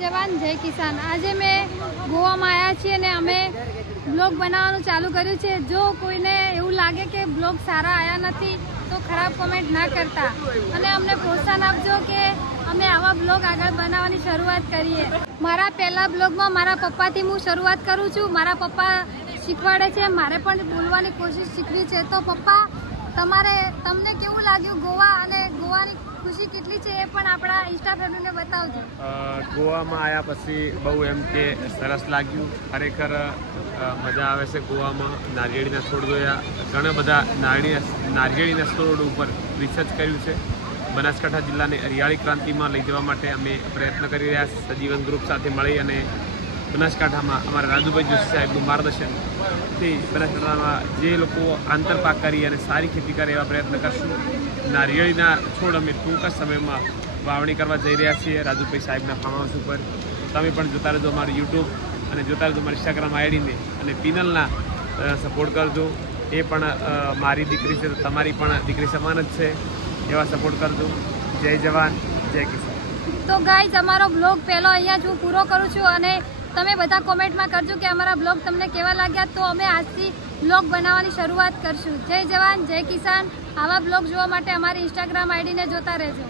જવાન, જય કિસાન. આજે મેં ગોવામાં આવ્યા છીએ અને અમે બ્લોગ બનાવવાનું ચાલુ કર્યું છે. જો કોઈને એવું લાગે કે બ્લોગ સારા આવ્યા નથી, તો ખરાબ કોમેન્ટ ના કરતા. અને અમને પ્રોત્સાહન આપજો કે અમે આવા બ્લોગ આગળ બનાવવાની શરૂઆત કરીએ. મારા પહેલા બ્લોગમાં મારા પપ્પાથી હું શરૂઆત કરું છું. મારા પપ્પા શીખવાડે છે, મારે પણ બોલવાની કોશિશ શીખવી છે. તો પપ્પા, તમારે, તમને કેવું લાગ્યું ગોવા? અને ગોવાની ખુશી કેટલી છે એ પણ આપણા ઇન્સ્ટા ફેમિલીને બતાવજો. ગોવામાં આવ્યા પછી બહુ એમ કે સરસ લાગ્યું. ખરેખર મજા આવે છે ગોવામાં. નારિયેળીના છોડ જોયા. ઘણા બધા નારિયેળી નારિયેળીના છોડ ઉપર રિસર્ચ કર્યું છે. બનાસકાંઠા જિલ્લાને હરિયાળી ક્રાંતિમાં લઈ જવા માટે અમે પ્રયત્ન કરી રહ્યા સજીવન ગ્રુપ સાથે મળી અને બનાસકાંઠામાં અમારા રાજુભાઈ જોશી સાહેબનું માર્ગદર્શનથી બનાસકાંઠામાં જે લોકો આંતરપાક કરી અને સારી ખેતી કરે એવા પ્રયત્ન કરશું. નારિયેળીના છોડ અમે ટૂંક જ સમયમાં વાવણી કરવા જઈ રહ્યા છીએ રાજુભાઈ સાહેબના ફાર્મ હાઉસ ઉપર. તમે પણ જોતા રહેજો અમારું યુટ્યુબ અને જોતા રહેજો અમારી ઇન્સ્ટાગ્રામ આઈડીને અને પિનલના સપોર્ટ કરજો. એ પણ મારી દીકરી છે તમારી પણ દીકરી સમાન જ છે. એવા સપોર્ટ કરજો. જય જવાન, જય કિસાન. તો ગાઈઝ અમારો બ્લોગ પહેલો અહીંયા જ હું પૂરો કરું છું અને તમે બધા કોમેન્ટમાં કરજો કે અમારા બ્લોગ તમને કેવા લાગ્યા તો અમે આજથી બ્લોગ બનાવવાની શરૂઆત કરશું. જય જવાન, જય કિસાન. આવા બ્લોગ જોવા માટે અમારી ઇન્સ્ટાગ્રામ આઈડીને જોતા રહેજો.